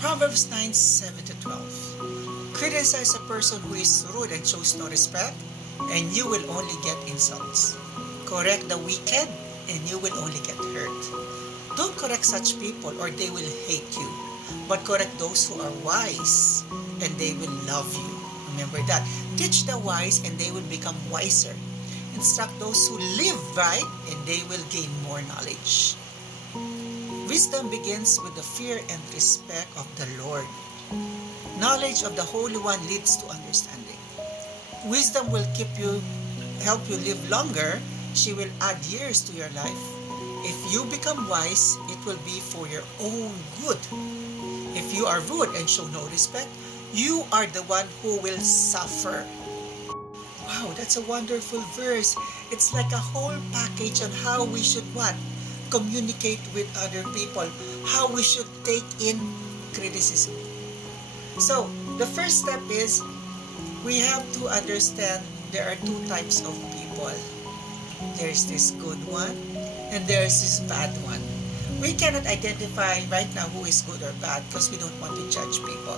Proverbs 9:7 to 12. Criticize a person who is rude and shows no respect, and you will only get insults. Correct the wicked, and you will only get hurt. Don't correct such people, or they will hate you. But correct those who are wise, and they will love you. Remember that. Teach the wise, and they will become wiser. Instruct those who live right, and they will gain more knowledge. Wisdom begins with the fear and respect of the Lord. Knowledge of the Holy One leads to understanding. Wisdom will help you live longer. She will add years to your life. If you become wise, it will be for your own good. If you are rude and show no respect, you are the one who will suffer. Wow, that's a wonderful verse. It's like a whole package on how we should what? Communicate with other people. How we should take in criticism. So, the first step is we have to understand there are two types of people. There's this good one and there's this bad one. We cannot identify right now who is good or bad because we don't want to judge people.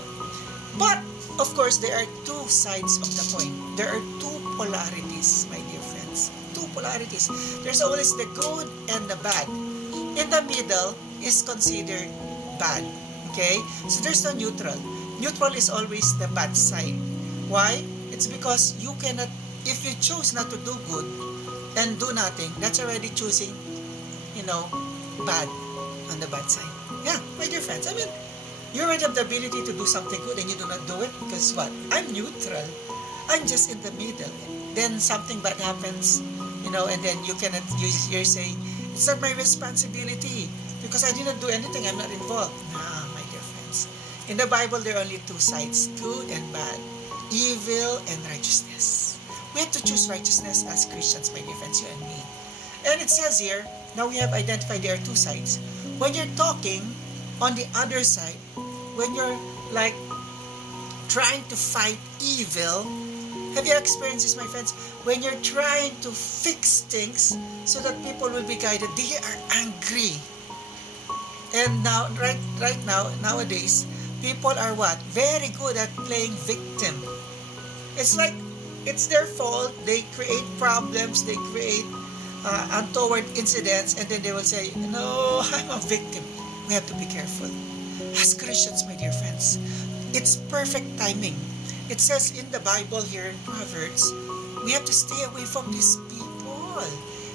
But, of course, there are two sides of the coin. There are two polarities, my dear friends. Two polarities. There's always the good and the bad. In the middle is considered bad. Okay? So there's no neutral. Neutral is always the bad side. Why? It's because you cannot, if you choose not to do good and do nothing, that's already choosing, bad on the bad side. Yeah, my dear friends, you already have the ability to do something good and you do not do it because what? I'm neutral. I'm just in the middle. Then something bad happens, and then you're saying, it's not my responsibility because I didn't do anything. I'm not involved. Nah, my dear friends. In the Bible, there are only two sides, good and bad, evil and righteousness. We have to choose righteousness as Christians, my dear friends, you and me. And it says here, now we have identified there are two sides. When you're talking on the other side, when you're like trying to fight evil, have you experienced this, my friends? When you're trying to fix things so that people will be guided, they are angry. And now, right now, nowadays, people are what? Very good at playing victim. It's like it's their fault. They create problems. They create untoward incidents, and then they will say, "No, I'm a victim." We have to be careful. As Christians, my dear friends, it's perfect timing. It says in the Bible here in Proverbs, we have to stay away from these people,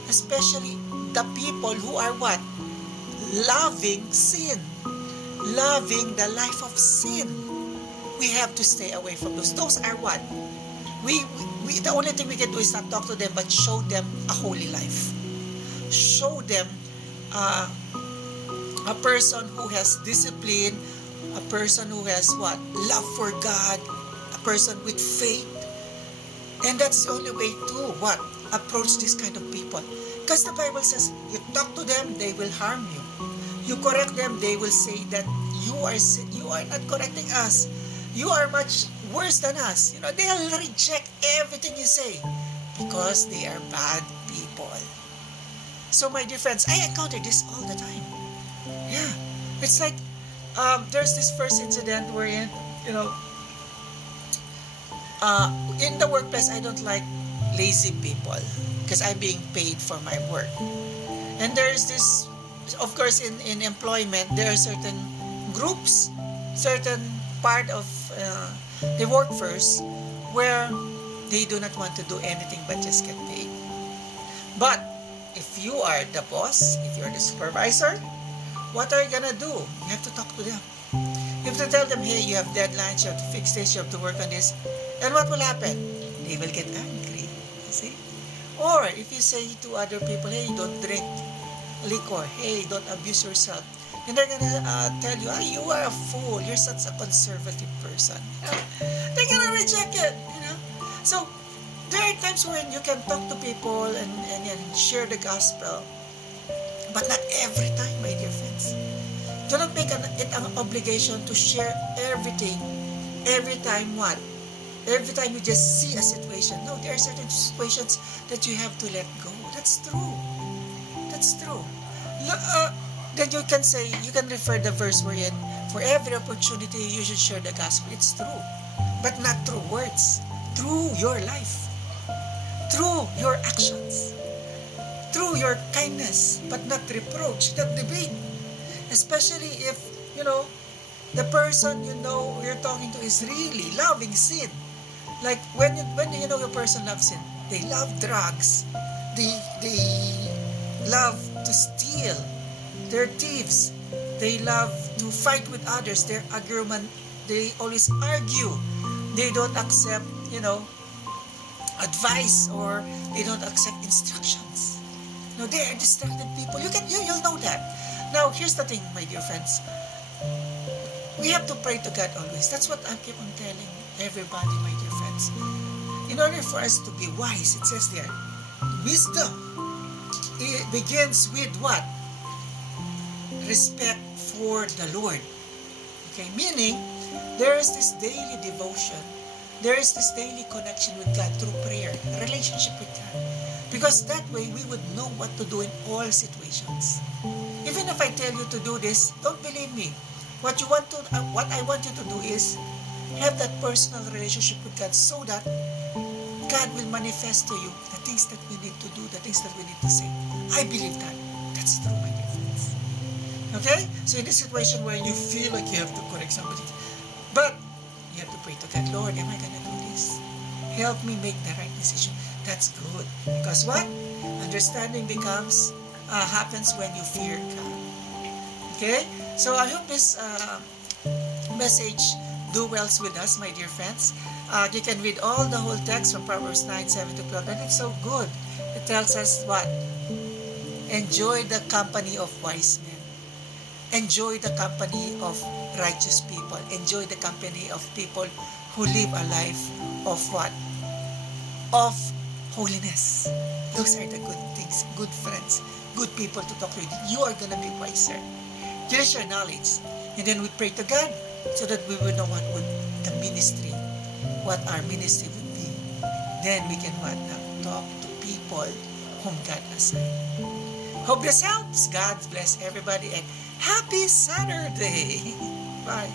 especially the people who are what? Loving sin. Loving the life of sin. We have to stay away from those. Those are what? The only thing we can do is not talk to them, but show them a holy life. Show them a person who has discipline, a person who has what? Love for God, a person with faith. And that's the only way to what? Approach this kind of people. Because the Bible says, you talk to them, they will harm you. You correct them, they will say that you are not correcting us. You are much worse than us. They'll reject everything you say because they are bad people. So my dear friends, I encounter this all the time. Yeah. It's like, there's this first incident wherein, in the workplace, I don't like lazy people because I'm being paid for my work. And there's this, of course, in employment, there are certain groups, certain part of the workforce where they do not want to do anything but just get paid. But if you are the boss, if you're the supervisor, what are you gonna do? You have to talk to them. You have to tell them, hey, you have deadlines, you have to fix this, you have to work on this. And what will happen? They will get angry. You see? Or if you say to other people, hey, don't drink liquor, hey, don't abuse yourself, and they're gonna tell you, you are a fool, you're such a conservative person. They're gonna reject it. So there are times when you can talk to people and share the gospel, but not every time, my dear friends. Do not make it an obligation to share everything every time. What? Every time you just see a situation. No, there are certain situations that you have to let go. That's true. That's true. Then you can refer the verse wherein For every opportunity, you should share the gospel. It's true. But not through words. Through your life. Through your actions. Through your kindness. But not reproach, not debate. Especially if, the person you're talking to is really loving sin. Like when you know your person loves sin, they love drugs. They love to steal. They're thieves. They love to fight with others. They're argument. They always argue. They don't accept, advice, or they don't accept instructions. No, they are distracted people. You'll know that. Now, here's the thing, my dear friends. We have to pray to God always. That's what I keep on telling everybody, my dear friends. In order for us to be wise, it says there, wisdom, it begins with what? Respect for the Lord. Okay, meaning, there is this daily devotion. There is this daily connection with God through prayer, a relationship with God. Because that way, we would know what to do in all situations. Even if I tell you to do this, don't believe me. What I want you to do is have that personal relationship with God so that God will manifest to you the things that we need to do, the things that we need to say. I believe that. That's true, my dear friends. Okay? So in this situation where you feel like you have to correct somebody, but you have to pray to God, Lord, am I going to do this? Help me make the right decision. That's good. Because what? Understanding happens when you fear God. Okay? So I hope this message do wells with us, my dear friends. You can read all the whole text from Proverbs 9, 7 to 12, and it's so good. It tells us what? Enjoy the company of wise men. Enjoy the company of righteous people. Enjoy the company of people who live a life of what? Of holiness. Those are the good things, good friends, good people to talk with. You are going to be wiser. Use your knowledge. And then we pray to God so that we will know what our ministry would be. Then we can talk to people whom God assigned. Hope this helps. God bless everybody and happy Saturday. Bye.